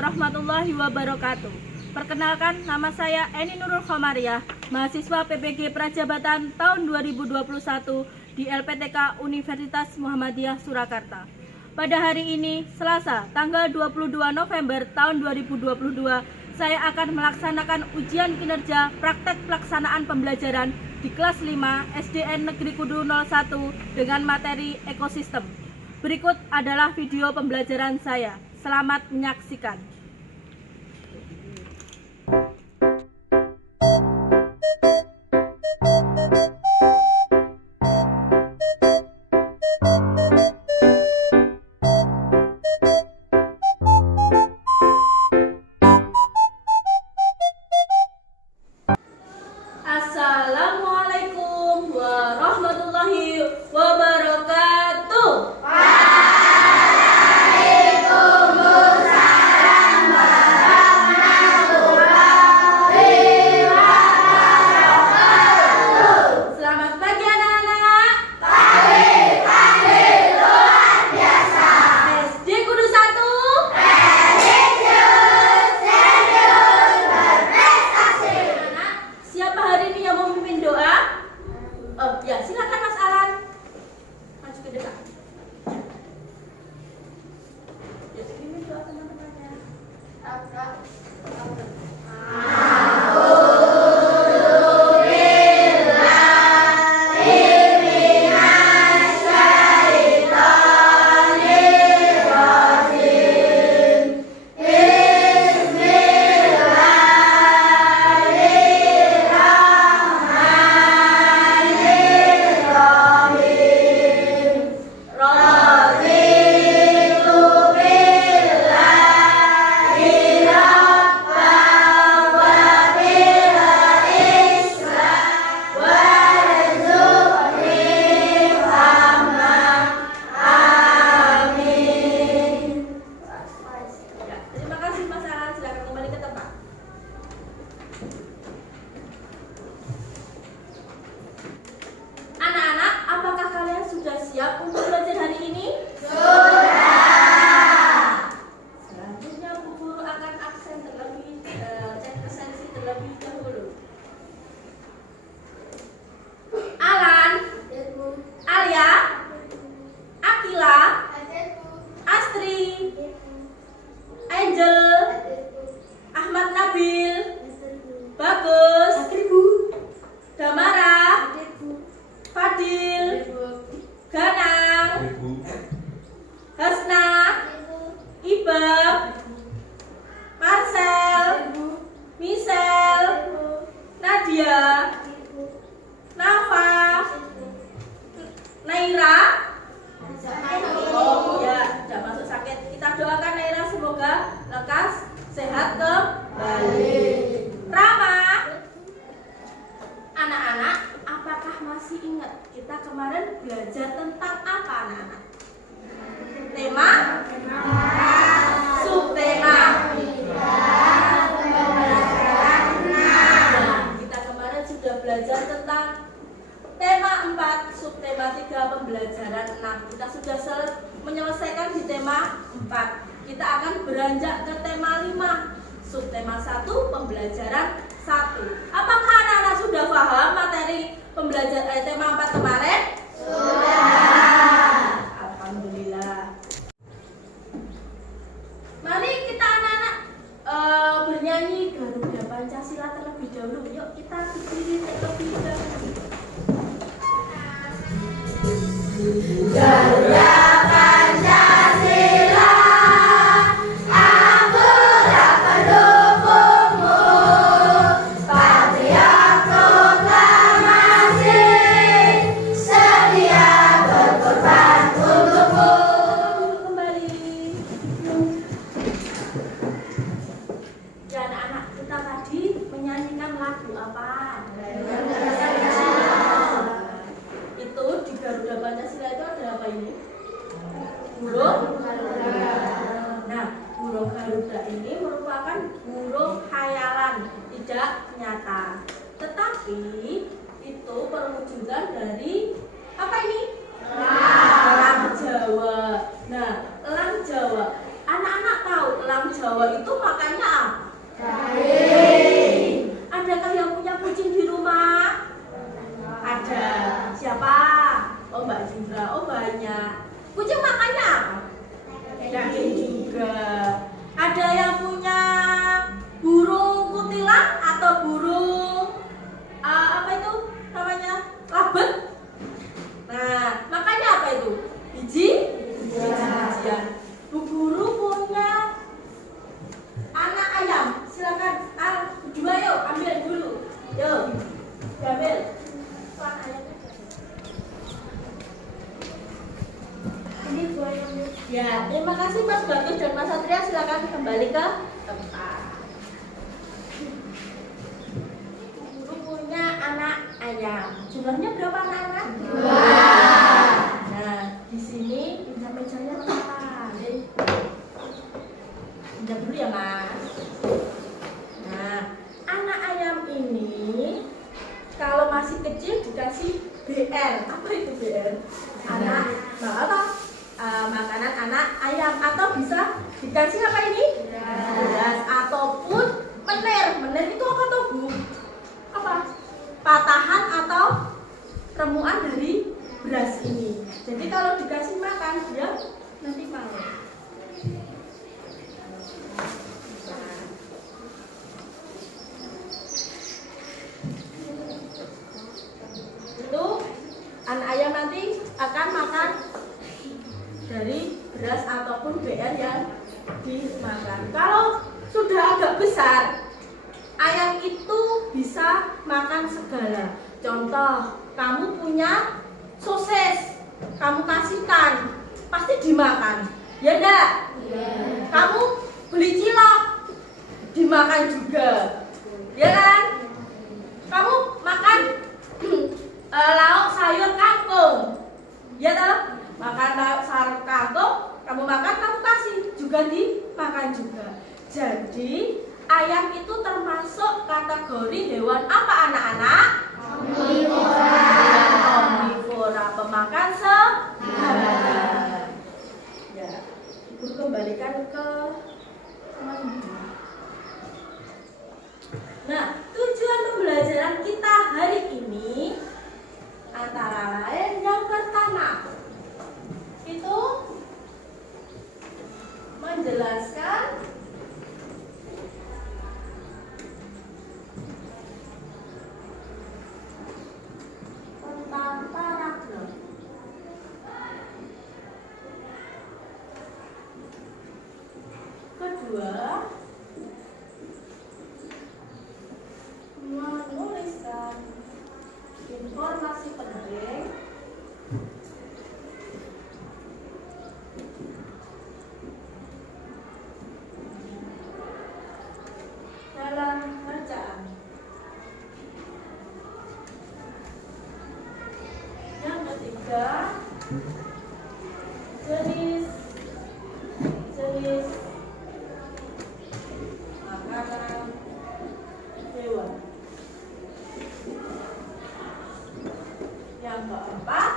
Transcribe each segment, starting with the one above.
warahmatullahi wabarakatuh. Perkenalkan, nama saya Eni Nurul Khomariah, mahasiswa PPG Prajabatan tahun 2021 di LPTK Universitas Muhammadiyah Surakarta. Pada hari ini, Selasa, tanggal 22 November tahun 2022, saya akan melaksanakan ujian kinerja praktek pelaksanaan pembelajaran di kelas 5 SDN Negeri Kudu 01 dengan materi ekosistem. Berikut adalah video pembelajaran saya. Selamat menyaksikan. Assalamualaikum warahmatullahi wabarakatuh. Selamat pagi anak-anak. SD Kudu 1. Anak, siapa hari ini yang mau memimpin doa? Oh ya, silakan Mas Alan. Maju ke depan. Ya, pimpin doa teman-temannya. Terima kasih Mas Alan, silakan kembali ke tempat. Anak-anak, apakah kalian sudah siap untuk belajar hari ini? Selanjutnya Bu Guru akan absen cek presensi terlebih dahulu. Alan, Alia, Akila, Astri, Angel, Ahmad Nabil, Bagus, Damara, Fadil, Ganang, Hasna, Ibab, Marcel, Michelle, Nadia, Nafa, Naira. Oh ya, tidak masuk sakit. Kita doakan Naira semoga lekas sehat kembali. Rama. Anak-anak, apakah masih ingat kita kemarin belajar tentang apa, anak-anak? Tema? Subtema. Kita kemarin sudah belajar tentang tema 4, subtema 3, pembelajaran 6. Kita sudah menyelesaikan di tema 4. Kita akan beranjak ke tema 5, subtema 1, pembelajaran 1. Apakah anak-anak sudah paham materi pembelajaran tema 4 kemarin? Sudah. Alhamdulillah. Mari kita anak-anak bernyanyi Garuda Pancasila terlebih dahulu. Yuk kita berdiri terlebih dahulu. Garuda Pancasila, akulah pendukungmu, patriot proklamasi, sedia berkorban untukmu. Kembali. Ya anak-anak, kita tadi menyanyikan lagu apa? Itu di Garuda Pancasila itu ada apa ini? Burung Garuda. Nah, burung Garuda ini merupakan burung khayalan, tidak nyata. Tetapi itu perwujudan dari apa ini? Elang Jawa. Nah, elang Jawa. Anak-anak tahu elang Jawa Jawa itu makannya apa? Daging. Adakah yang punya kucing di rumah? Ada. Siapa? Oh, Mbak Jura. Oh, banyak. Kucing makannya apa? Daging juga. Ada yang punya burung kutilang atau burung apa itu namanya? Labet. Nah, makannya apa itu? Biji-bijian. Bu Guru punya anak ayam. Silakan. Berdua yuk, ambil dulu. Yuk, ambil. Ini buat ambil. Ya, terima kasih Mas Bagus dan Mas Satria. Silakan kembali ke tempat. Bu Guru punya anak ayam. Jumlahnya berapa anak-anak? 2. Nah, di sini pinjam mejanya lengkap. Pinjam dulu ya, Mas. Nah, anak ayam ini kalau masih kecil dikasih BR. Apa itu BR? Makanan anak ayam, atau bisa dikasih apa ini? Beras ataupun menir. Menir itu apa tuh, Bu? Apa? Patahan atau remuan dari beras ini. Jadi kalau dikasih makan dia nanti mau. Itu anak ayam nanti akan makan dari beras ataupun BR yang dimakan. Kalau sudah agak besar, ayam itu bisa makan segala. Contoh, kamu punya sosis, kamu kasihkan, pasti dimakan. Ya enggak? Yeah. Kamu beli cilok, dimakan juga. Ya kan? Kamu makan lauk sayur kangkung. Ya toh? Makan lauk sayur kangkung, kamu makan, kamu kasih, juga dimakan juga. Jadi ayam itu termasuk kategori hewan apa anak-anak? Omnivora. Omnivora, pemakan segala. Ya, Ibu kembalikan ke Nah, tujuan pembelajaran kita hari ini antara lain yang pertama itu menjelaskan tentang paragraf. Kedua, menuliskan informasi penting dalam bacaan. Yang ketiga, jenis makanan hewan. Yang keempat,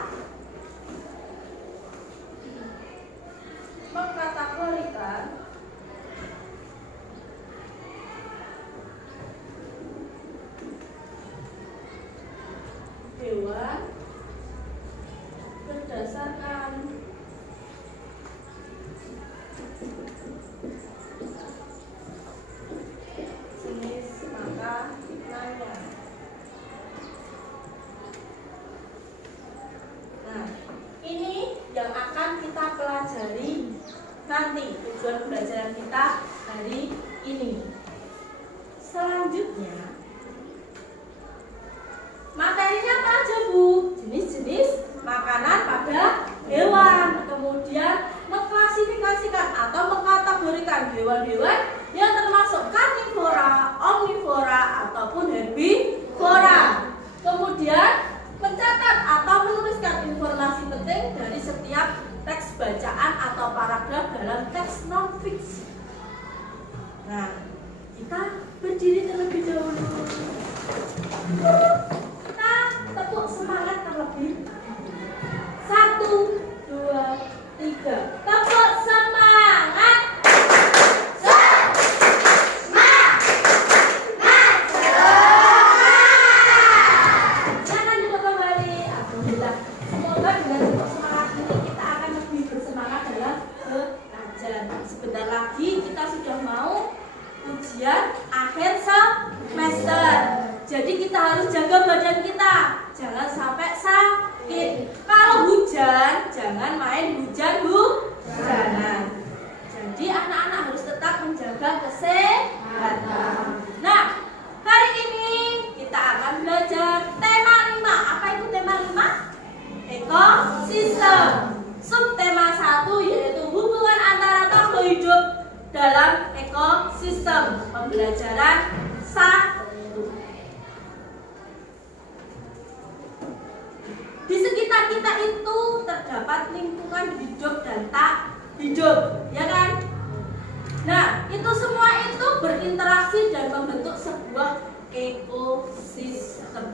mengkategorikan hewan berdasarkan jenis makanannya. Nah, ini yang akan kita pelajari nanti, tujuan pembelajaran kita hari ini. Selanjutnya, materinya apa aja, Bu? Jenis-jenis makanan pada hewan. Kemudian mengklasifikasikan atau mengkategorikan hewan-hewan yang termasuk karnivora, omnivora, ataupun herbivora. Kemudian mencatat atau menuliskan informasi penting dari setiap teks bacaan atau paragraf dalam teks non-fiksi. Nah, kita berdiri terlebih dahulu. Kita tepuk semangat terlebih. 1, 2, 3. Tepuk semangat. 1, kita harus jaga badan kita, jangan sampai sakit. Kalau hujan, jangan main hujan-hujanan. Jadi anak-anak harus tetap menjaga kesehatan. Nah, hari ini kita akan belajar tema 5. Apa itu tema 5? Ekosistem. Subtema 1 yaitu hubungan antara makhluk hidup dalam ekosistem. Pembelajaran 1. Di sekitar kita itu terdapat lingkungan hidup dan tak hidup, ya kan? Nah, itu semua itu berinteraksi dan membentuk sebuah ekosistem.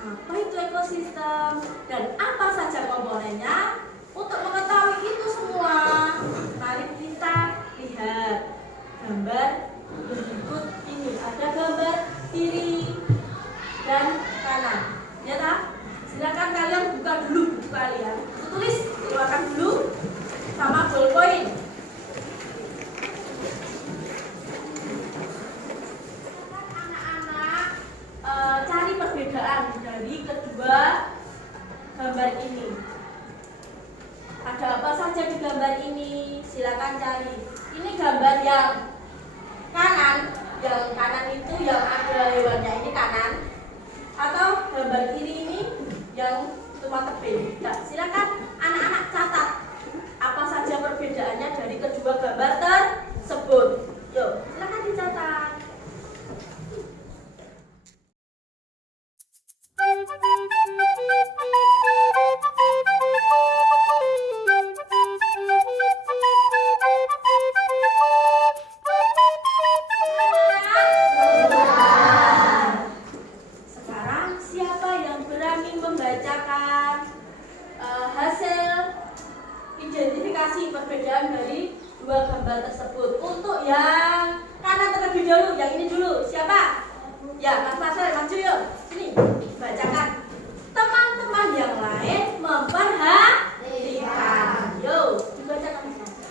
Apa itu ekosistem dan apa saja komponennya? Untuk mengetahui itu semua, mari kita lihat gambar berikut ini. Ada gambar kiri dan kanan, ya tak? Silakan kalian buka dulu buku kalian, tulis, keluarkan dulu sama ballpoint. Cari perbedaan dari kedua gambar ini. Ada apa saja di gambar ini? Silakan cari. Ini gambar yang kanan. Yang kanan itu yang ada hewannya, ini kanan. Atau gambar kiri ini yang cuma tebing. Nah, silakan anak-anak catat apa saja perbedaannya dari kedua gambar tersebut. Yuk, silakan dicatat. Perbedaan dari dua gambar tersebut. Untuk yang kanan terlebih dahulu, yang ini dulu. Siapa? Ya, Mas Marcel, maju yuk. Sini, bacakan. Teman-teman yang lain memperhatikan. Yuk, dibacakan Mas Marcel.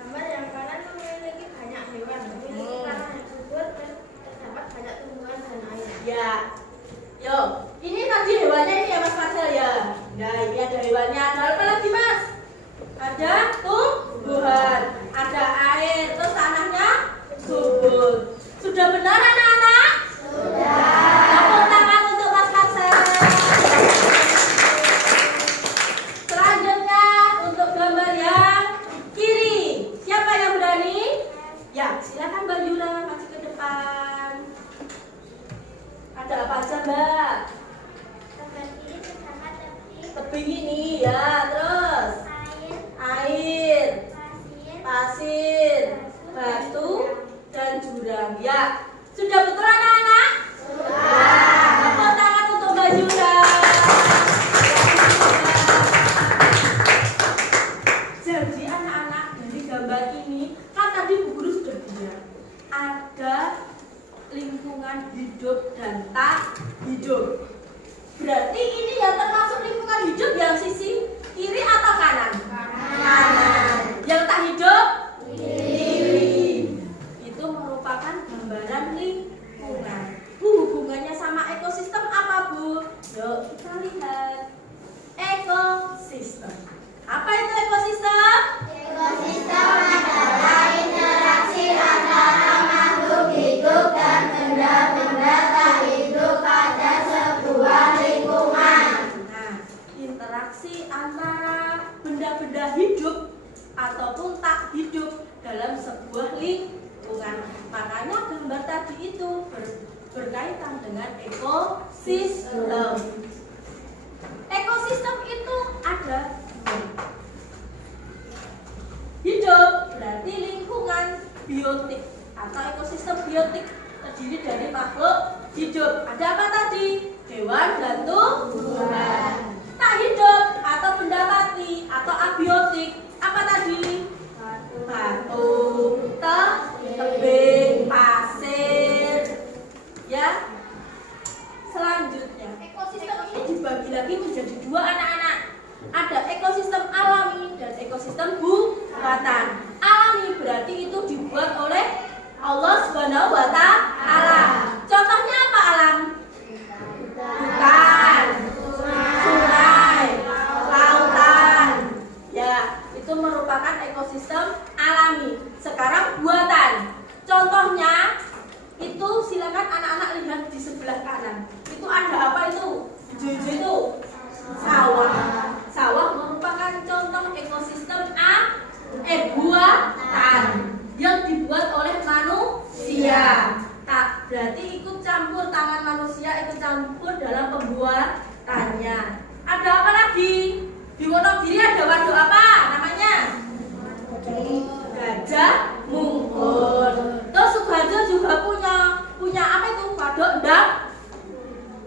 Gambar yang kanan memiliki banyak hewan, memiliki tanah yang subur dan terdapat banyak tumbuhan dan air. Ya. Yuk, ini tadi hewannya ini ya Mas Marcel ya. Nah, ini ada hewannya. Ada apa lagi Mas? Ada tumbuhan, ada air, terus tanahnya subur. Sudah benar anak-anak? Sudah. Tepuk tangan untuk Mas Marcel. Selanjutnya untuk gambar yang kiri. Siapa yang berani? Ya, silakan Mbak Yura maju ke depan. Ada apa aja Mbak? Gambar kiri terdapat Tebing ini ya, terus air, pasir, batu, dan jurang. Ya, sudah betul anak-anak? Sudah. Tepuk tangan untuk Mbak Yura. Jadi anak-anak, dari gambar ini kan tadi Bu Guru sudah bilang ada lingkungan hidup dan tak hidup. Berarti ini ya termasuk lingkungan hidup yang sisi kiri atau kanan? Kanan. Yang tak hidup? Kiri. Itu merupakan gambaran lingkungan. Hubungannya sama ekosistem apa Bu? Yuk kita lihat. Ekosistem. Apa itu ekosistem? Ekosistem adalah interaksi antara makhluk hidup dan benda-benda tak hidup pada sebuah lingkungan. Nah, interaksi antara benda-benda hidup ataupun tak hidup dalam sebuah lingkungan. Makanya gambar tadi itu berkaitan dengan ekosistem. Ekosistem itu ada dua. Hidup berarti lingkungan biotik atau ekosistem biotik terdiri dari makhluk hidup. Ada apa tadi? Hewan dan tumbuhan. Tak hidup atau benda mati atau abiotik. Apa tadi? Batu, tebing, pasir. Ya. Selanjutnya, ekosistem ini dibagi lagi menjadi dua anak-anak. Ada ekosistem alami dan ekosistem buatan. Alami berarti itu dibuat oleh Allah Subhanahu wa Ta'ala. Contohnya Itu silakan anak-anak lihat di sebelah kanan. Itu ada apa itu? Hijau-hijau itu sawah. Sawah merupakan contoh ekosistem buatan yang dibuat oleh manusia. Berarti ikut campur, tangan manusia ikut campur dalam pembuatannya. Ada apa lagi? Di Wonogiri ada waduk apa namanya? Gajah Mungkur. Terus Sukoharjo juga punya apa itu? Waduk Ndang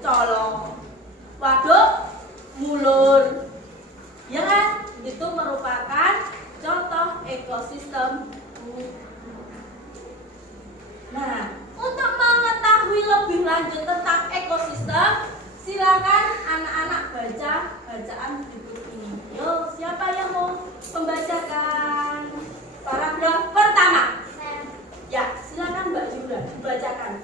Colong, waduk Mulur. Ya kan? Itu merupakan contoh ekosistem. Nah, untuk mengetahui lebih lanjut tentang ekosistem, silakan anak-anak baca bacaan berikut ini. Yo, siapa yang mau membacakan paragraf pertama? Ya, silakan Mbak Jura dibacakan.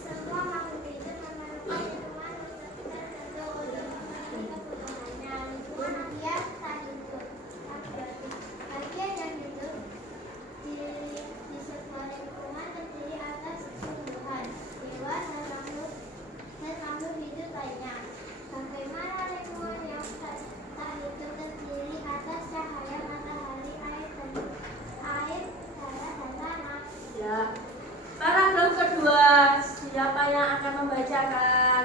Semua makhluk hidup memerlukan lingkungan untuk tertentu untuk memenuhi kebutuhannya. Lingkungan dia tak hidup. Bagian yang hidup di sebuah lingkungan terdiri atas tumbuhan, hewan, dan makhluk hidup lainnya. Bagaimana lingkungan yang tak hidup terdiri atas cahaya matahari, air, darah, dan tanah? Ya. Paragraf kedua, siapa yang akan membacakan?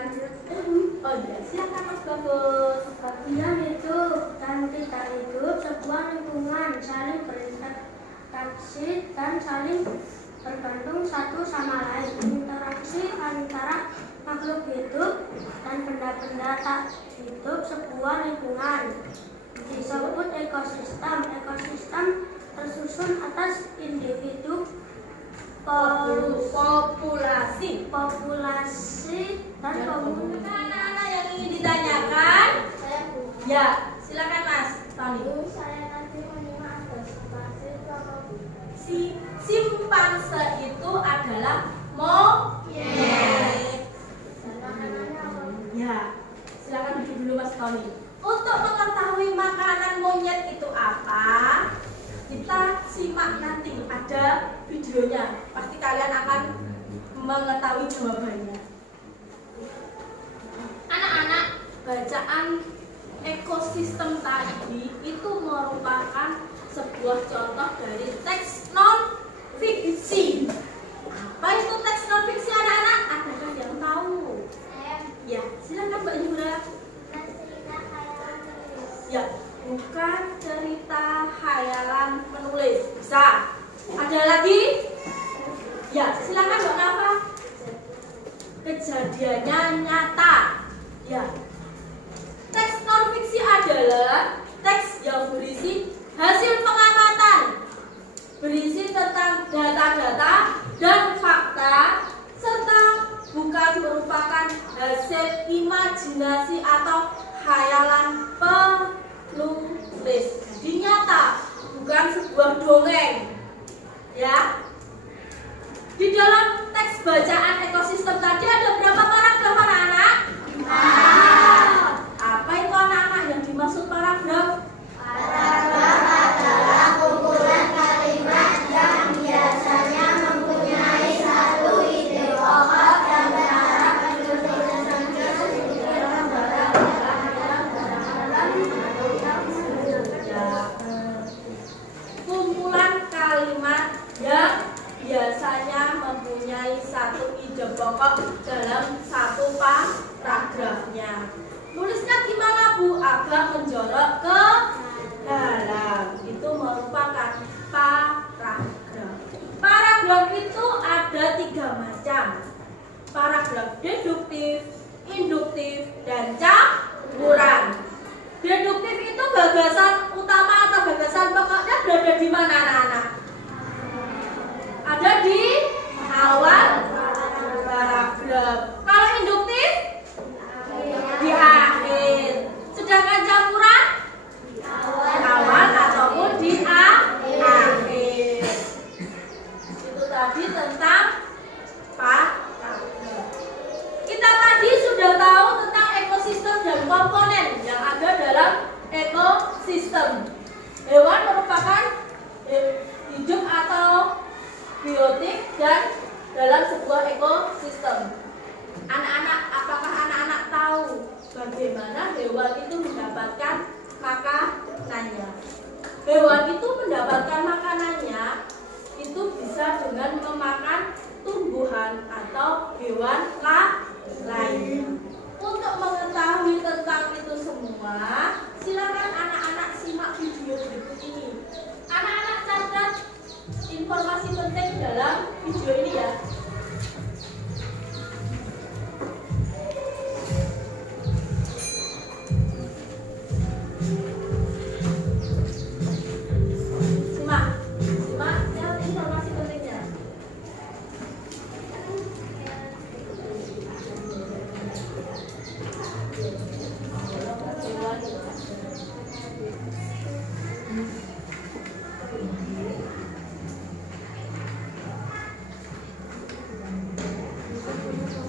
Oh iya, silakan Mas Bagus. Bagian hidup dan tidak hidup sebuah lingkungan saling berinteraksi dan saling bergantung satu sama lain. Interaksi antara makhluk hidup dan benda-benda tak hidup sebuah lingkungan disebut ekosistem. Ekosistem tersusun atas individu, Populasi dan komunitas. Anak-anak yang ingin ditanyakan? Saya Bu. Ya, silakan Mas Tony. Saya tadi menyimak ada simpanse itu apa Bu? Si simpanse itu adalah monyet. Dan makanannya apa Bu? Ya, silakan duduk dulu Mas Tony. Untuk mengetahui makanan monyet itu apa, kita simak nanti ada videonya. Pasti kalian akan mengetahui jawabannya. Anak-anak, bacaan ekosistem tadi itu merupakan sebuah contoh dari teks non fiksi. Apa itu teks non fiksi anak-anak? Adakah yang tahu? Saya Ya, silakan Mbak Yura. cerita khayalan menulis. Ya, bukan cerita khayalan menulis. Bisa. Ada lagi? Ya, silakan Mbak Nafa. Kejadiannya nyata. Ya. Teks non fiksi adalah teks yang berisi hasil pengamatan, berisi tentang data-data dan fakta, serta bukan merupakan hasil imajinasi atau khayalan penulis. Jadi nyata, bukan sebuah dongeng. Ya. Di dalam teks bacaan ekosistem tadi ada berapa paragraf anak-anak? Apa itu anak-anak yang dimaksud paragraf? Paragraf adalah kumpulan kalimat yang biasanya mempunyai satu ide pokok dan berharap menulis Kumpulan kalimat yang biasanya mempunyai satu ide pokok dalam satu paragrafnya. Nulisnya gimana Bu? Agak menjorok ke dalam. Itu merupakan paragraf. Paragraf itu ada 3 macam. Paragraf deduktif, induktif, dan campuran. Deduktif itu gagasan utama atau gagasan pokoknya berada di mana anak-anak? Ada di awal paragraf. Kalau induktif di akhir. Sedangkan campuran awal ataupun di akhir. Itu tadi tentang paragraf. Kita tadi sudah tahu tentang ekosistem dan komponen yang ada dalam ekosistem. Hewan merupakan biotik dan dalam sebuah ekosistem. Anak-anak, apakah anak-anak tahu bagaimana hewan itu mendapatkan makanannya? Hewan itu mendapatkan makanannya itu bisa dengan memakan tumbuhan atau hewan lain. Untuk mengetahui tentang itu semua, silakan anak-anak simak video berikut ini. Anak-anak catat informasi penting dalam video ini ya. Simak ya informasi pentingnya.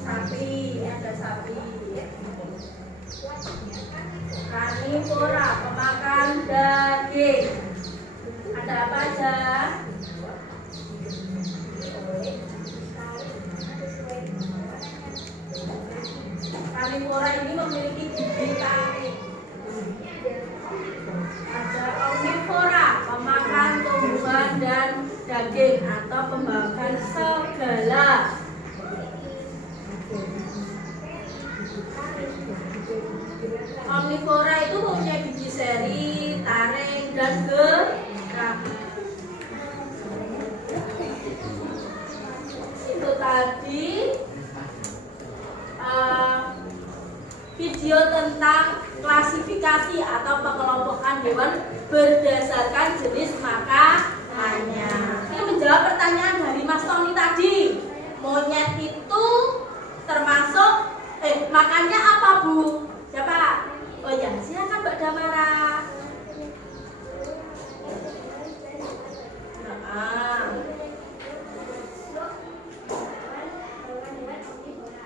Sapi, ada sapi. Karnivora, pemakan daging. Ada apa aja? Karnivora ini memiliki gigi taring. Ada omnivora, pemakan tumbuhan dan daging atau pemakan segala. Omnivora itu mempunyai gigi seri, taring, dan gerak. Itu tadi video tentang klasifikasi atau pengelompokan hewan berdasarkan jenis makanannya. Ini menjawab pertanyaan dari Mas Tony tadi. Monyet itu termasuk makannya apa, Bu? Siapa? Oh ya, silakan Mbak Damara.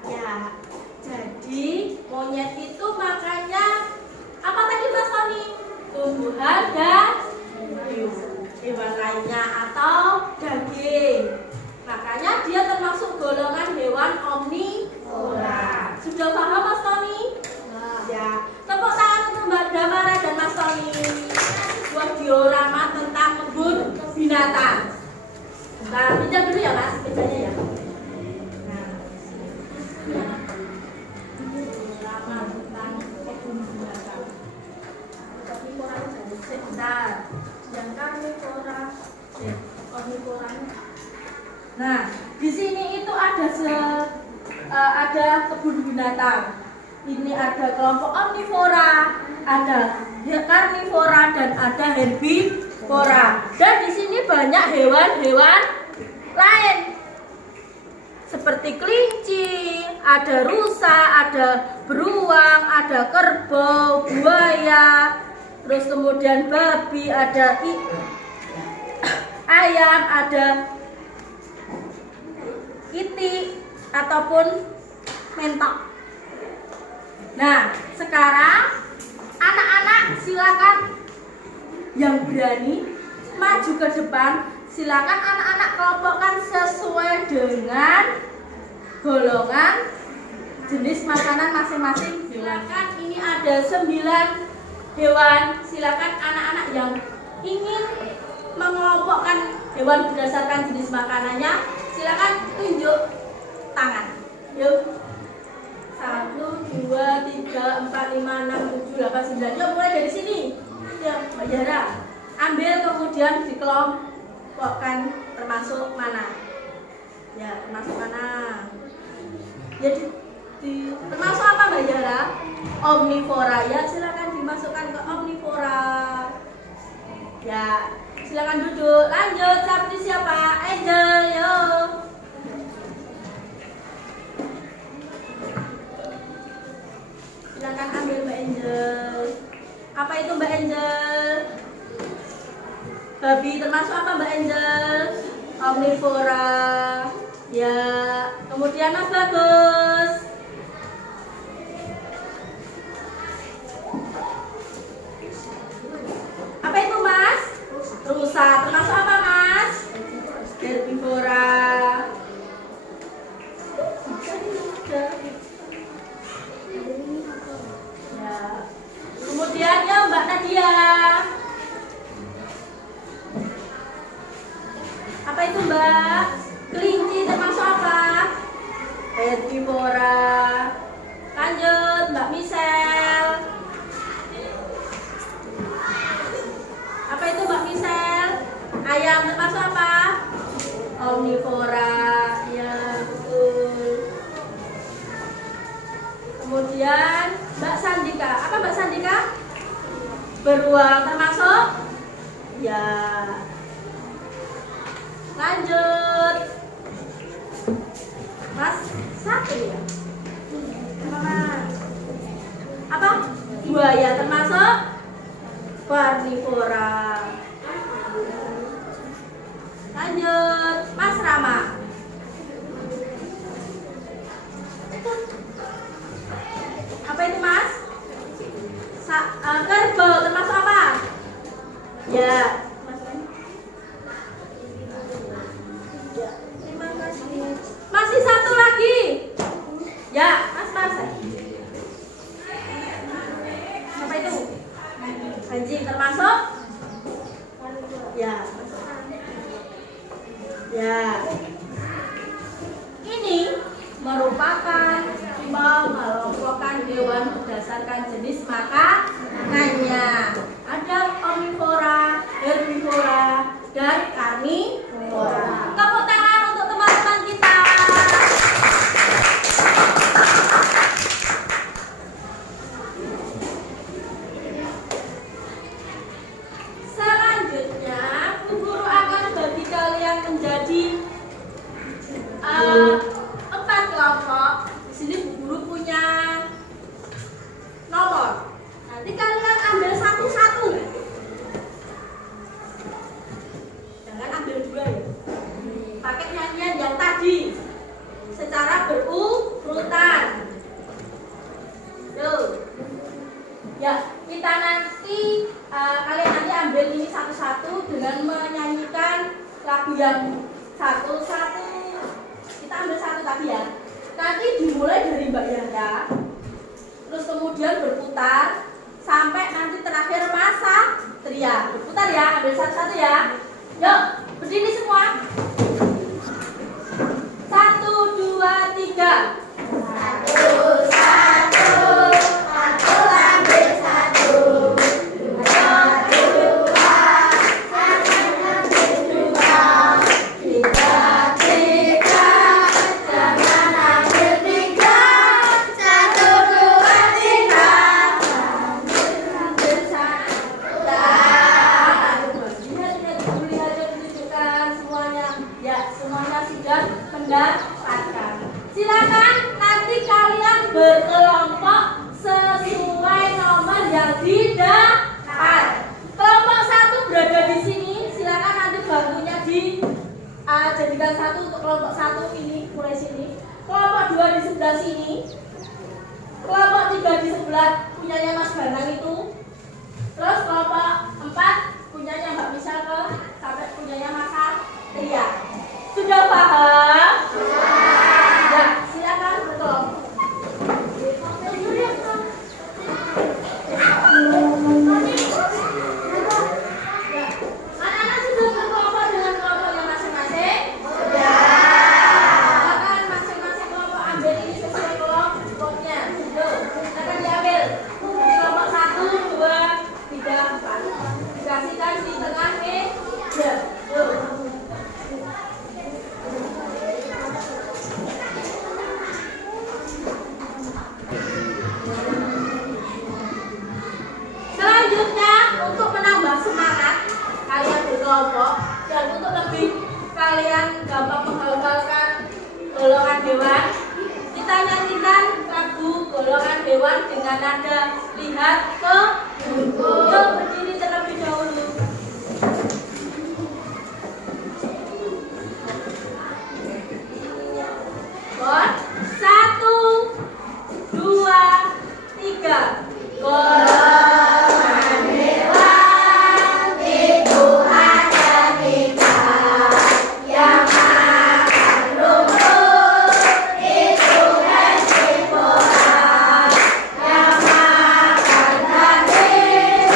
Ya, jadi monyet itu makannya apa tadi Mas Tony? Tumbuhan dan hewan lainnya atau daging. Makanya dia termasuk golongan hewan omnivora. Sudah paham Mas Tony? Ya, tepuk tangan untuk Mbak Damara dan Mas Tony. Sebuah diorama tentang kebun binatang. Nah, pinjam dulu ya Mas, pinjamnya ya. Nah, diorama tentang kebun binatang. Omnivora jadi sebentar. Yang karnivora, omnivoranya. Nah, di sini itu ada kebun binatang. Ini ada kelompok omnivora, ada karnivora dan ada herbivora. Dan di sini banyak hewan-hewan lain. Seperti kelinci, ada rusa, ada beruang, ada kerbau, buaya, terus kemudian babi, ada ayam, ada itik ataupun mentok. Nah, sekarang anak-anak silakan yang berani maju ke depan. Silakan anak-anak kelompokkan sesuai dengan golongan jenis makanan masing-masing. Silakan, ini ada 9 hewan. Silakan anak-anak yang ingin mengelompokkan hewan berdasarkan jenis makanannya, silakan tunjuk tangan. Yuk. 1, 2, 3, 4, 5, 6, 7, 8, 9. Yuk mulai dari sini. Ya, Mbak Yara. Ambil kemudian dikelompokkan termasuk mana? Ya, termasuk mana? Ya, termasuk apa Mbak Yara? Omnivora. Ya, silakan dimasukkan ke omnivora. Ya, silakan duduk. Lanjut, seperti siapa? Angel, yuk. Silakan ambil Mbak Angel. Apa itu Mbak Angel? Babi termasuk apa Mbak Angel? Omnivora. Ya, kemudian Mas Bagus. Apa itu Mas? Rusa. Termasuk apa Mas? Herbivora. Kelinci termasuk apa? Herbivora. Lanjut, Mbak Michelle. Apa itu Mbak Michelle? Ayam termasuk apa? Omnivora. Ya, betul. Kemudian Mbak Sandika. Apa Mbak Sandika? Beruang termasuk? Ya. Lanjut. Mas, satu ya? Apa? Buaya termasuk? Karnivora. Lanjut, Mas Rama. Apa itu Mas? Kerbau termasuk apa? Ya. Ya, terima kasih. Masih satu lagi. Ya, Mas. Apa itu? Anjing termasuk? Ya. Ya. Ini merupakan mengelompokkan hewan berdasarkan jenis makanannya. Ada omnivora, herbivora, dan karnivora. Tepuk tangan untuk teman-teman kita. Selanjutnya, Bu Guru akan bagi kalian menjadi 4 kelompok. Di sini Bu Guru punya nomor. Nanti kalian ambil satu-satu. Jangan ambil 2 ya. Pakai nyanyian yang tadi. Secara berurutan. Tuh. Ya, kita nanti kalian nanti ambil ini satu-satu dengan menyanyikan lagu yang satu-satu. Kita ambil satu tadi ya. Nanti dimulai dari Mbak Yanda, terus kemudian berputar sampai nanti terakhir masa Tria. Berputar ya, ambil satu-satu ya. Yuk, berdiri semua. 1, 2, 3. Silakan nanti kalian berkelompok sesuai nomor yang didapat. Kelompok 1 berada di sini. Silakan nanti bantunya dijadikan satu untuk kelompok 1 ini mulai sini. Kelompok 2 di sebelah sini. Kelompok 3 di sebelah punyanya Mas Banang itu. Terus kelompok 4 punyanya Mbak Michelle sampai punyanya Mas Ria. Sudah paham? Ya, silakan berkelompok. Anak-anak sudah berkelompok dengan kelompoknya masing-masing? Sudah. Silakan masing-masing kelompok ambil ini sesuai kelompoknya. Silakan diambil. Kelompok 1, 2, 3, 4. Dikasihkan di tengah meja. Selanjutnya, untuk menambah semangat kalian berkelompok dan untuk lebih kalian gampang menghafalkan golongan hewan, kita nyanyikan lagu golongan hewan dengan nada lihat ke buku. Yuk berdiri terlebih dahulu. Bon, 1, 2, 3. Golongan hewan itu ada 3 yang makan rumput itu herbivora, yang makan daging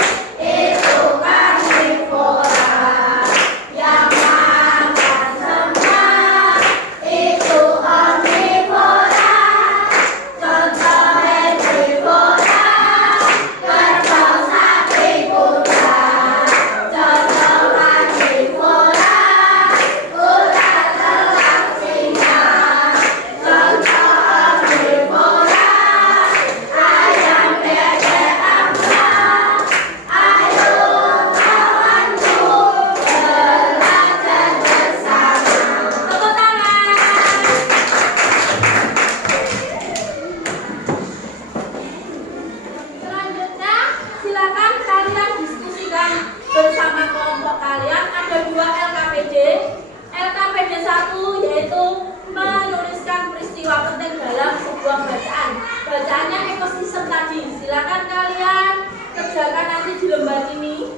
gambar ini,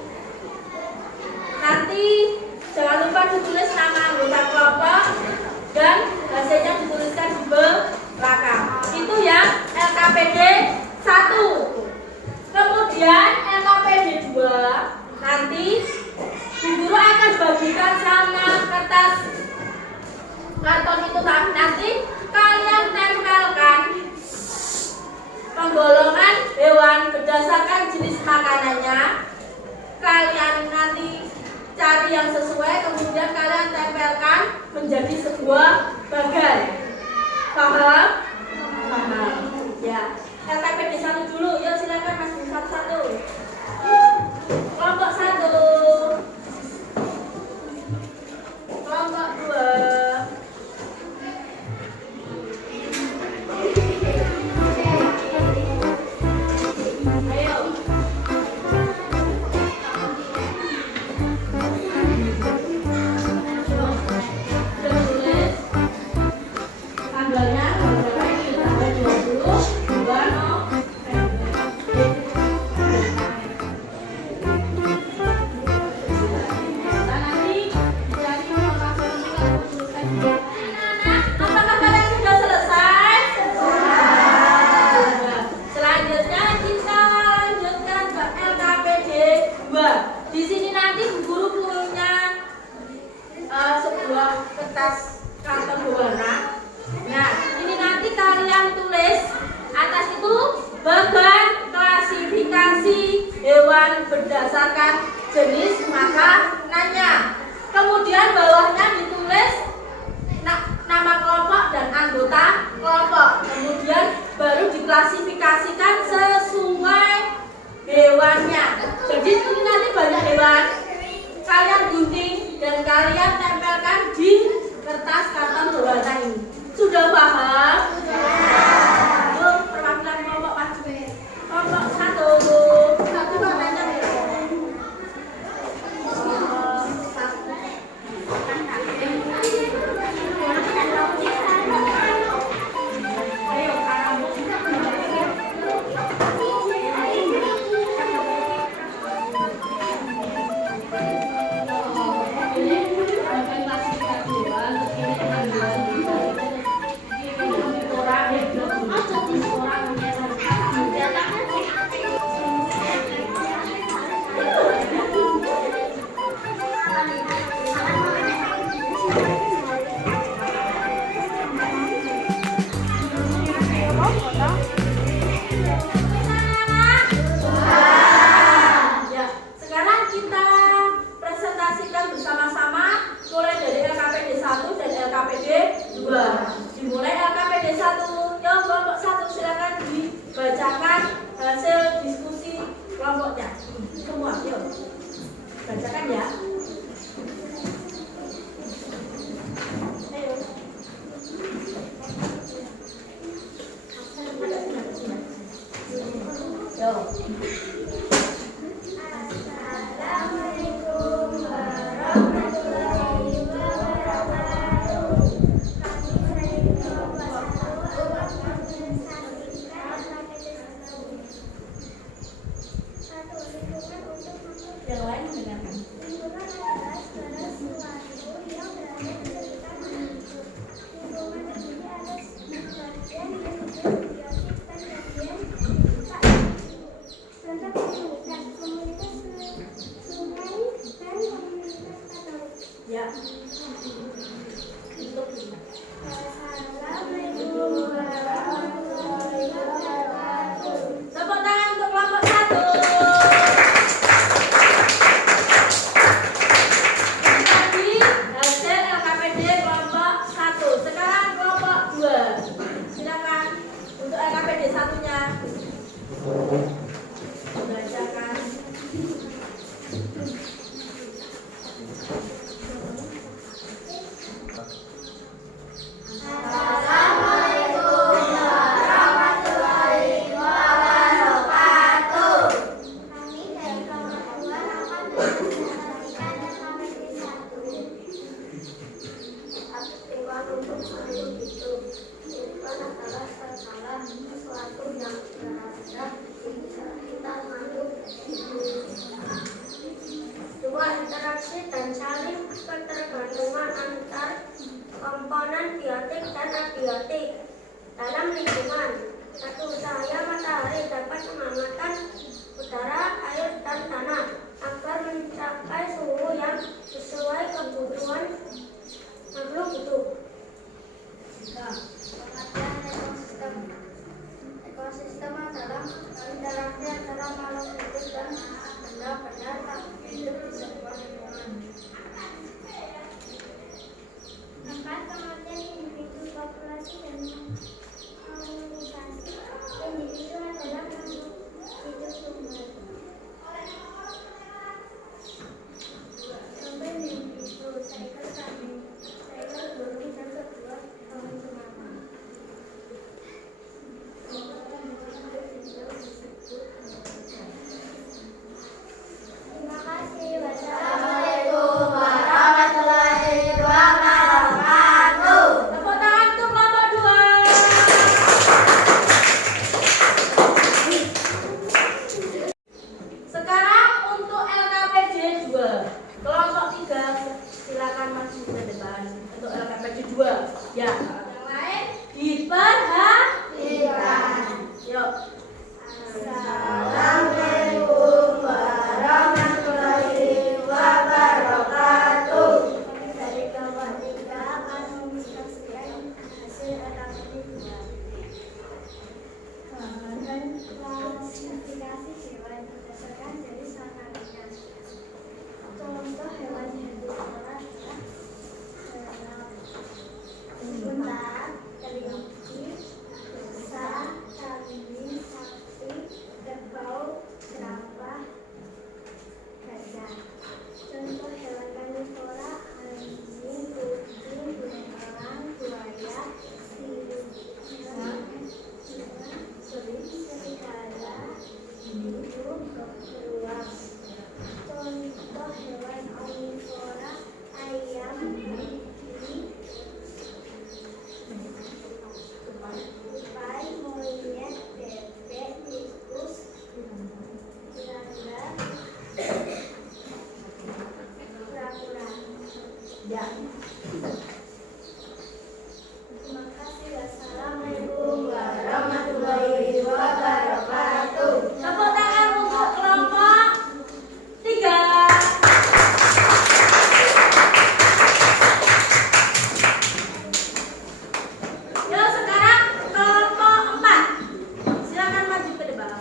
nanti jangan lupa ditulis nama anggota kelompok dan hasilnya dituliskan di belakang. Itu yang LKPD 1. Kemudian LKPD 2, nanti Bu Guru akan bagikan sama kertas karton itu, tapi nanti kalian tempelkan penggolongan hewan berdasarkan jenis makanannya. Kalian nanti cari yang sesuai, kemudian kalian tempelkan menjadi sebuah bagan. Paham? Paham. Ya. LKPD 1 dulu. Yuk silakan Mas Bu, satu-satu. Kelompok 1. Kelompok 2. Berdasarkan jenis makanannya. Kemudian bawahnya ditulis nama kelompok dan anggota kelompok. Kemudian baru diklasifikasikan sesuai hewannya. Jadi ini nanti banyak hewan. Kalian gunting dan kalian tempelkan di kertas karton berwarna ini. Sudah paham? Sudah. Yuk, perwakilan kelompok Pak. Kelompok 1. Satu namanya. Dimulai LKPD 1. Yang kelompok 1 silakan dibacakan hasil diskusi kelompoknya. Semua, yuk. Bacakan ya. Ayo. Yuk. Yang lain mendengarkan. Lingkungan adalah segala sesuatu yang berada di sekitar manusia. Lingkungan terdiri atas bagian yang disebut biotik dan bagian tak. Contoh komunitas sungai dan komunitas katolik. Ya. Assalamualaikum warahmatullahi wabarakatuh. Tepuk tangan untuk kelompok 1. Hasil LKPD kelompok 1. Sekarang kelompok 2. Silakan untuk LKPD 1-nya. Bacakan. Sesuatu yang berada di sekitar manusia. Dua, interaksi dan saling ketergantungan antar komponen biotik dan abiotik dalam lingkungan. Satu, cahaya matahari dapat menghangatkan udara, air, dan tanah agar mencapai suhu yang sesuai kebutuhan makhluk hidup. Pengertian ekosistem. Ekosistem adalah interaksi antara makhluk hidup dan benda-benda tak hidup di sebuah lingkungan. Empat, pengertian individu, populasi, dan komunikasi. Individu adalah makhluk hidup tunggal. Contoh individu, seekor kambing, seekor burung, dan sebuah pohon cemara. Terima kasih. Wassalamualaikum warahmatullahi wabarakatuh. Tepuk tangan untuk kelompok 2. Sekarang untuk LKPD 2. Kelompok 3 silakan maju ke depan untuk LKPD 2. Ya, yang lain diperhatikan. Yuk. Assalamualaikum warahmatullahi wabarakatuh. Kami dari kelompok 3 akan menyaksikan hasil LKPD 2. Dan klasifikasi hewan berdasarkan jenis makanannya. Contoh hewan herbivora adalah unta, kelinci, rusa, kambing, sapi, kerbau, jerapah, gajah. Contoh hewan karnivora: anjing, kucing, burung elang, buaya, serigala, burung, beruang. Contoh hewan omnivora: ayam, kelinci, tupai, monyet, bebek, tikus, serangga, kura-kura. Ya. Terima kasih. Wassalamualaikum warahmatullahi wabarakatuh. Tepuk tangan untuk kelompok 3. Yuk sekarang kelompok 4. Silakan maju ke depan.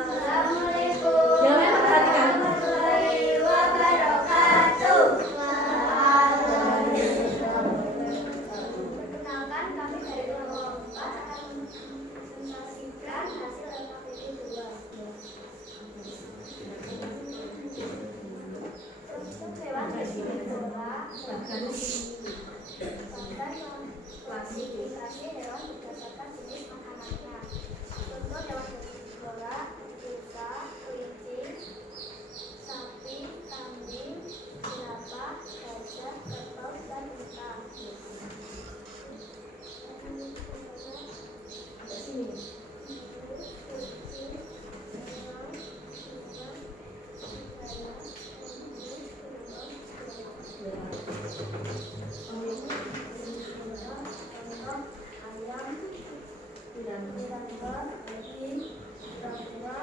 Assalamualaikum Jangan perhatikan. warahmatullahi wabarakatuh. Perkenalkan, kami dari kelompok 4 akan menyaksikan hasil LKPD 2. Untuk hewan herbivora, klasifikasi hewan berdasarkan jenis makanannya. Contoh hewan herbivora: rusa, kelinci, sapi, kambing, jerapah, gajah, kerbau, dan unta. Ayam, serangga, anjing, kura-kura,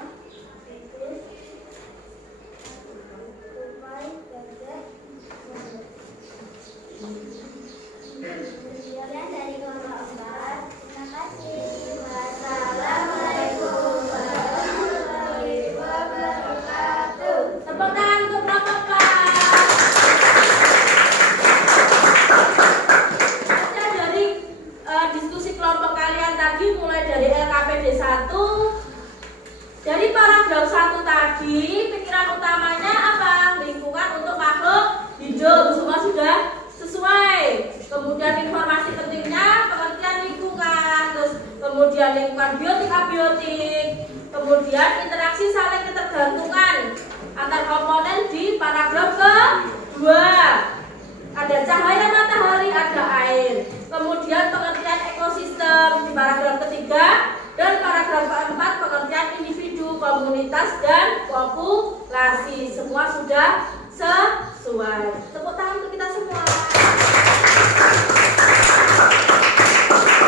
dan populasi. Semua sudah sesuai. Tepuk tangan untuk kita semua.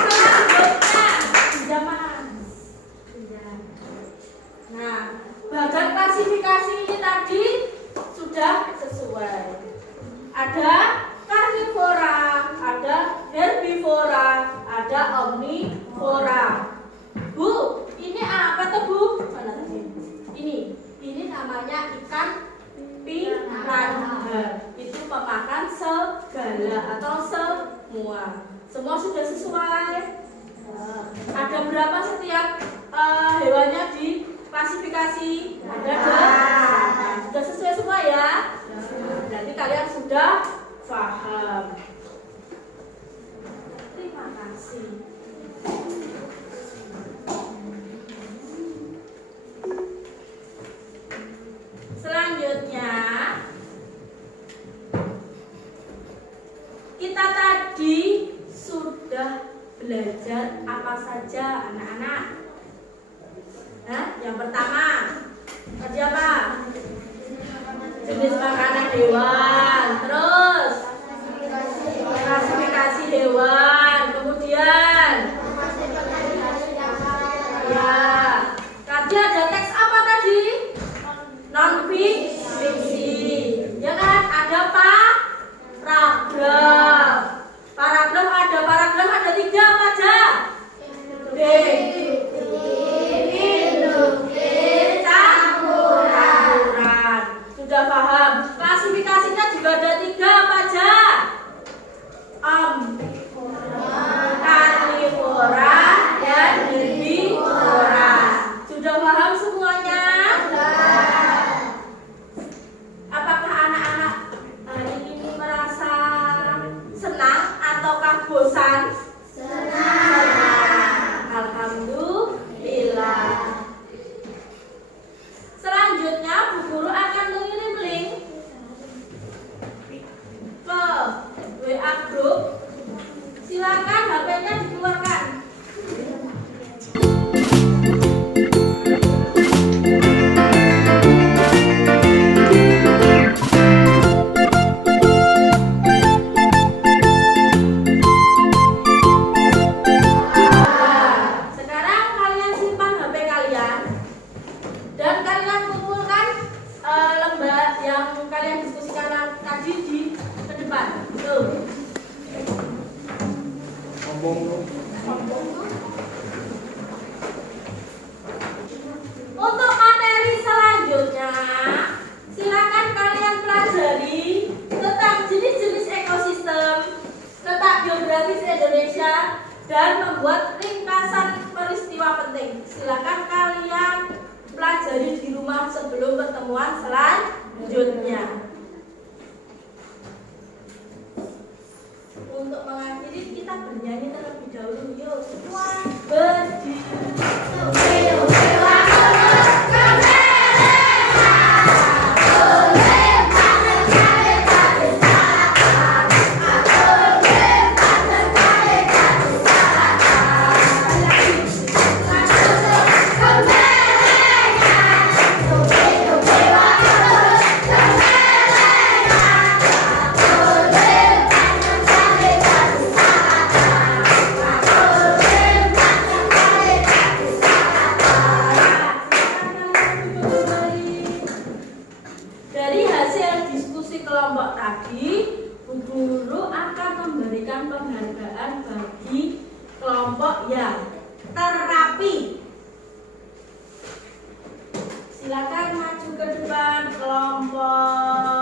Selanjutnya, pinjaman. Nah, bagian klasifikasi ini tadi sudah sesuai. Ada karnivora, ada herbivora, ada omnivora. Bu, ini apa tuh Bu? Mana tadi? Ini namanya ikan piranha. Itu pemakan segala atau semua. Semua sudah sesuai. Ada berapa setiap hewannya di klasifikasi? Ada 8. Sudah sesuai semua ya? Berarti kalian sudah paham. Terima kasih. Selanjutnya, kita tadi sudah belajar apa saja anak-anak? Yang pertama, tadi apa? Jenis makanan hewan, terus klasifikasi hewan, kemudian ya, tadi ada teks apa tadi? Non fiksi, ya kan? Ada paragraf. Paragraf ada 3 apa aja? Campuran. Sudah paham? Klasifikasinya juga ada 3 apa aja? Karnivora dan herbivora. Sudah paham semuanya? Apakah anak-anak hari ini merasa senang ataukah bosan? Senang. Alhamdulillah. Selanjutnya Bu Guru akan mengirim link ke WA group. Silakan HP-nya dikeluarkan. Sekarang kalian simpan HP kalian dan kalian kumpulkan lembar yang kalian diskusikan tadi di ke depan. Tuh. Untuk materi selanjutnya, silakan kalian pelajari tentang jenis-jenis ekosistem, letak geografis Indonesia, dan membuat ringkasan peristiwa penting. Silakan kalian pelajari di rumah sebelum pertemuan selanjutnya. Untuk mengakhiri kita bernyanyi terlebih dahulu. Yuk semua berdiri. Dari hasil diskusi kelompok tadi, Bu Guru akan memberikan penghargaan bagi kelompok yang terapi. Silakan maju ke depan kelompok